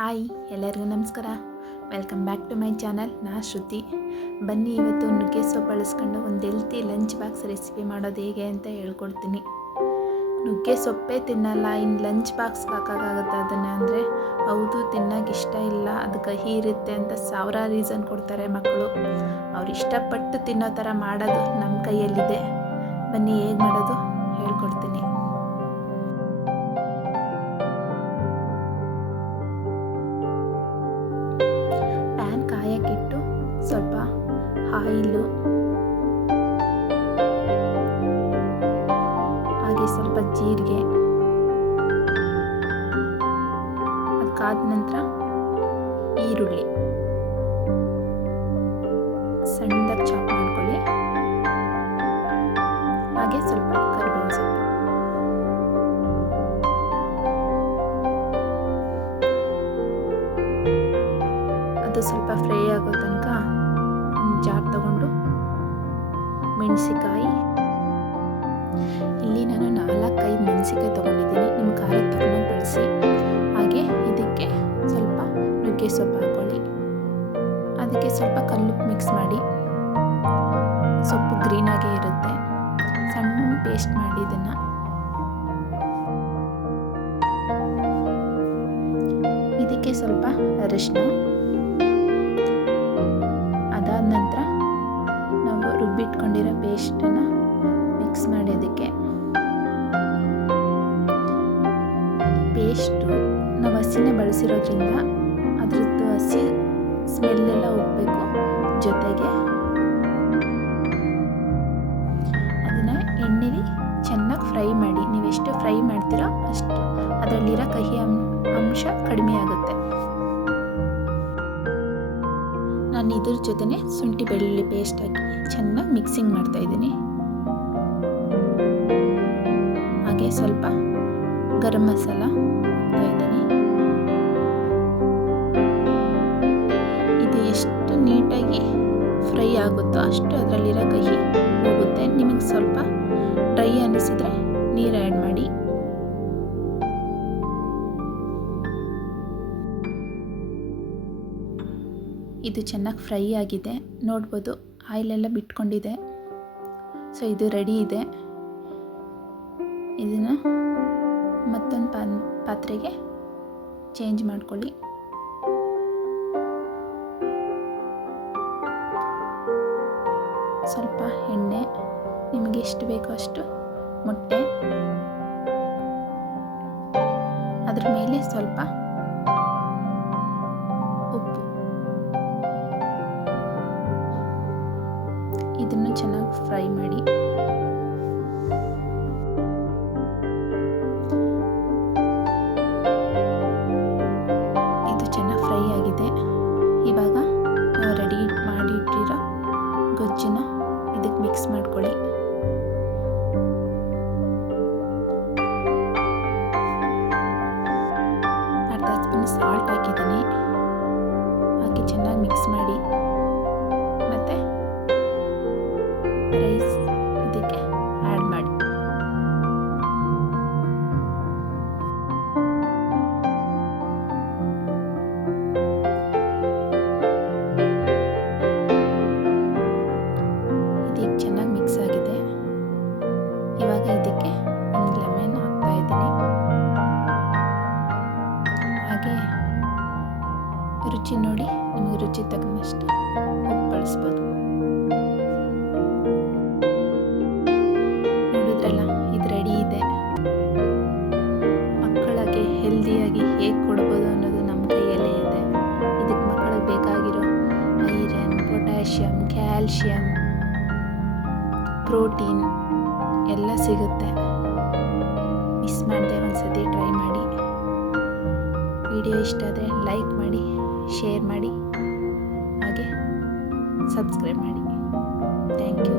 Hi, ಎಲ್ಲರಿಗೂ ನಮಸ್ಕಾರ. Welcome back to my channel. ನಾ ಶ್ರುತಿ. ಬನ್ನಿ, ಇವತ್ತು ನುಗ್ಗೆ ಸೊಪ್ಪು ಬಳಸ್ಕೊಂಡು ಒಂದು ಹೆಲ್ತಿ ಲಂಚ್ ಬಾಕ್ಸ್ ರೆಸಿಪಿ ಮಾಡೋದು ಹೇಗೆ ಅಂತ ಹೇಳ್ಕೊಡ್ತೀನಿ. ನುಗ್ಗೆ ಸೊಪ್ಪೇ ತಿನ್ನಲ್ಲ, ಇನ್ನು ಲಂಚ್ ಬಾಕ್ಸ್ಗೆ ಹಾಕೋಕ್ಕಾಗುತ್ತೆ ಅದನ್ನು ಅಂದರೆ ಹೌದು, ತಿನ್ನೋಕೆ ಇಷ್ಟ ಇಲ್ಲ, ಅದು ಕಹಿ ಇರುತ್ತೆ ಅಂತ ಸಾವಿರ ರೀಸನ್ ಕೊಡ್ತಾರೆ ಮಕ್ಕಳು. ಅವ್ರು ಇಷ್ಟಪಟ್ಟು ತಿನ್ನೋ ಥರ ಮಾಡೋದು ನಮ್ಮ ಕೈಯಲ್ಲಿದೆ. ಬನ್ನಿ, ಹೇಗೆ ಮಾಡೋದು ಹೇಳ್ಕೊಡ್ತೀನಿ. ಪ್ಯಾನ್ ಕಾಯಕ್ಕಿಟ್ಟು ಸ್ವಲ್ಪ ಆಯಿಲು, ಹಾಗೆ ಸ್ವಲ್ಪ ಜೀರಿಗೆ, ಅದಕ್ಕಾದ ನಂತರ ಈರುಳ್ಳಿ ಸಣ್ಣದಾಗಿ ಚಾಪ್ ಮಾಡ್ಕೊಳ್ಳಿ. ಹಾಗೆ ಸ್ವಲ್ಪ ಕರಿಬೇವು ಸೊಪ್ಪು. ಅದು ಸ್ವಲ್ಪ ಫ್ರೈ ಆಗೋ ತನಕ ಒಂದು ಜಾರ್ ತಗೊಂಡು ಮೆಣಸಿಕಾಯಿ, ಇಲ್ಲಿ ನಾನು 4-5 ಮೆಣಸಿಕಾಯಿ ತೊಗೊಂಡಿದ್ದೀನಿ. ನಿಮ್ಮ ಖಾರದ ತಗೊಂಡು ಬಳಸಿ. ಹಾಗೆ ಇದಕ್ಕೆ ಸ್ವಲ್ಪ ನುಗ್ಗೆ ಸೊಪ್ಪು ಹಾಕ್ಕೊಳ್ಳಿ. ಅದಕ್ಕೆ ಸ್ವಲ್ಪ ಕಲ್ಲುಪ್ಪು ಮಿಕ್ಸ್ ಮಾಡಿ. ಸೊಪ್ಪು ಗ್ರೀನಾಗೇ ಇರುತ್ತೆ. ಸಣ್ಣ ಪೇಸ್ಟ್ ಮಾಡಿ ಇದನ್ನು. ಇದಕ್ಕೆ ಸ್ವಲ್ಪ ಅರಿಶಿನ. ಅದಾದ ನಂತರ ನಾವು ರುಬ್ಬಿಟ್ಕೊಂಡಿರೋ ಪೇಸ್ಟನ್ನು ಮಿಕ್ಸ್ ಮಾಡಿ ಅದಕ್ಕೆ. ಪೇಸ್ಟು ನಾವು ಹಸಿನೇ ಬಳಸಿರೋದ್ರಿಂದ ಅದ್ರದ್ದು ಹಸಿ ಸ್ಮೆಲ್ಲೆಲ್ಲ ಹೋಗಬೇಕು. ಜೊತೆಗೆ ಅದನ್ನು ಎಣ್ಣೆಲಿ ಚೆನ್ನಾಗಿ ಫ್ರೈ ಮಾಡಿ. ನೀವು ಎಷ್ಟು ಫ್ರೈ ಮಾಡ್ತೀರೋ ಅಷ್ಟು ಅದರಲ್ಲಿರೋ ಕಹಿ ಅಂಶ ಕಡಿಮೆ ಆಗುತ್ತೆ. ನಾನು ಇದ್ರ ಜೊತೆನೆ ಶುಂಠಿ ಬೆಳ್ಳುಳ್ಳಿ ಪೇಸ್ಟ್ ಹಾಕಿ ಚೆನ್ನಾಗಿ ಮಿಕ್ಸಿಂಗ್ ಮಾಡ್ತಾಯಿದ್ದೀನಿ. ಹಾಗೆ ಸ್ವಲ್ಪ ಗರಂ ಮಸಾಲ ಹಾಕ್ತಾಯಿದ್ದೀನಿ. ಇದು ಎಷ್ಟು ನೀಟಾಗಿ ಫ್ರೈ ಆಗುತ್ತೋ ಅಷ್ಟು ಅದರಲ್ಲಿರೋ ಕಹಿ ಹೋಗುತ್ತೆ. ನಿಮಗೆ ಸ್ವಲ್ಪ ಡ್ರೈ ಅನ್ನಿಸಿದ್ರೆ ನೀರು ಆ್ಯಡ್ ಮಾಡಿ. ಇದು ಚೆನ್ನಾಗಿ ಫ್ರೈ ಆಗಿದೆ, ನೋಡ್ಬೋದು. ಆಯಿಲೆಲ್ಲ ಬಿಟ್ಕೊಂಡಿದೆ. ಸೊ ಇದು ರೆಡಿ ಇದೆ. ಇದನ್ನು ಮತ್ತೊಂದು ಪಾತ್ರೆಗೆ ಚೇಂಜ್ ಮಾಡ್ಕೊಳ್ಳಿ. ಸ್ವಲ್ಪ ಎಣ್ಣೆ, ನಿಮಗೆ ಎಷ್ಟು ಬೇಕೋ ಅಷ್ಟು ಮೊಟ್ಟೆ, ಅದ್ರ ಮೇಲೆ ಸ್ವಲ್ಪ ಉಪ್ಪು. ಇದನ್ನು ಚೆನ್ನಾಗಿ ಫ್ರೈ ಮಾಡಿ. ಇದು ಚೆನ್ನಾಗಿ ಫ್ರೈ ಆಗಿದೆ. ಇವಾಗ ನಾವು ರೆಡಿ ಮಾಡಿ ಇಟ್ಟಿರೋ ಗೊಜ್ಜನ್ನ ಇದಕ್ಕೆ ಮಿಕ್ಸ್ ಮಾಡ್ಕೊಳ್ಳಿ. ಅರ್ಧ ಸ್ಪೂನ್ ಸಾಲ್ಟ್ ಹಾಕಿದ್ದೀನಿ. ಹಾಕಿ ಚೆನ್ನಾಗಿ ಮಿಕ್ಸ್ ಮಾಡಿ. ಮತ್ತು ರೈಸ್ ಇದಕ್ಕೆ ಆ್ಯಡ್ ಮಾಡಿ. ಇದಕ್ಕೆ ಚೆನ್ನಾಗಿ ಮಿಕ್ಸ್ ಆಗಿದೆ. ಇವಾಗ ಇದಕ್ಕೆ ಒಂದು ಲೆಮನ್ ಹಾಕ್ತಾ ಇದ್ದೀನಿ. ಹಾಗೆ ರುಚಿ ನೋಡಿ, ನಿಮಗೆ ರುಚಿ ತಕ್ಕನಷ್ಟು ಉಪ್ಪು ಬಳಸ್ಬೋದು. ನೋಡಿದ್ರಲ್ಲ, ಇದು ರೆಡಿ ಇದೆ. ಮಕ್ಕಳಿಗೆ ಹೆಲ್ದಿಯಾಗಿ ಹೇಗೆ ಕೊಡ್ಬೋದು ಅನ್ನೋದು ನಮ್ಮ ಕೈಯಲ್ಲೇ ಇದೆ. ಇದಕ್ಕೆ ಮಕ್ಕಳಿಗೆ ಬೇಕಾಗಿರೋ ಐರನ್, ಪೊಟ್ಯಾಷಿಯಮ್, ಕ್ಯಾಲ್ಶಿಯಮ್, ಪ್ರೋಟೀನ್ ಎಲ್ಲ ಸಿಗುತ್ತೆ. ಮಿಸ್ ಮಾಡದೆ ಒಂದ್ಸತಿ ಟ್ರೈ ಮಾಡಿ. ವಿಡಿಯೋ ಇಷ್ಟ ಆದರೆ ಲೈಕ್ ಮಾಡಿ, ಶೇರ್ ಮಾಡಿ, ಹಾಗೆ ಸಬ್ಸ್ಕ್ರೈಬ್ ಮಾಡಿ. Thank you.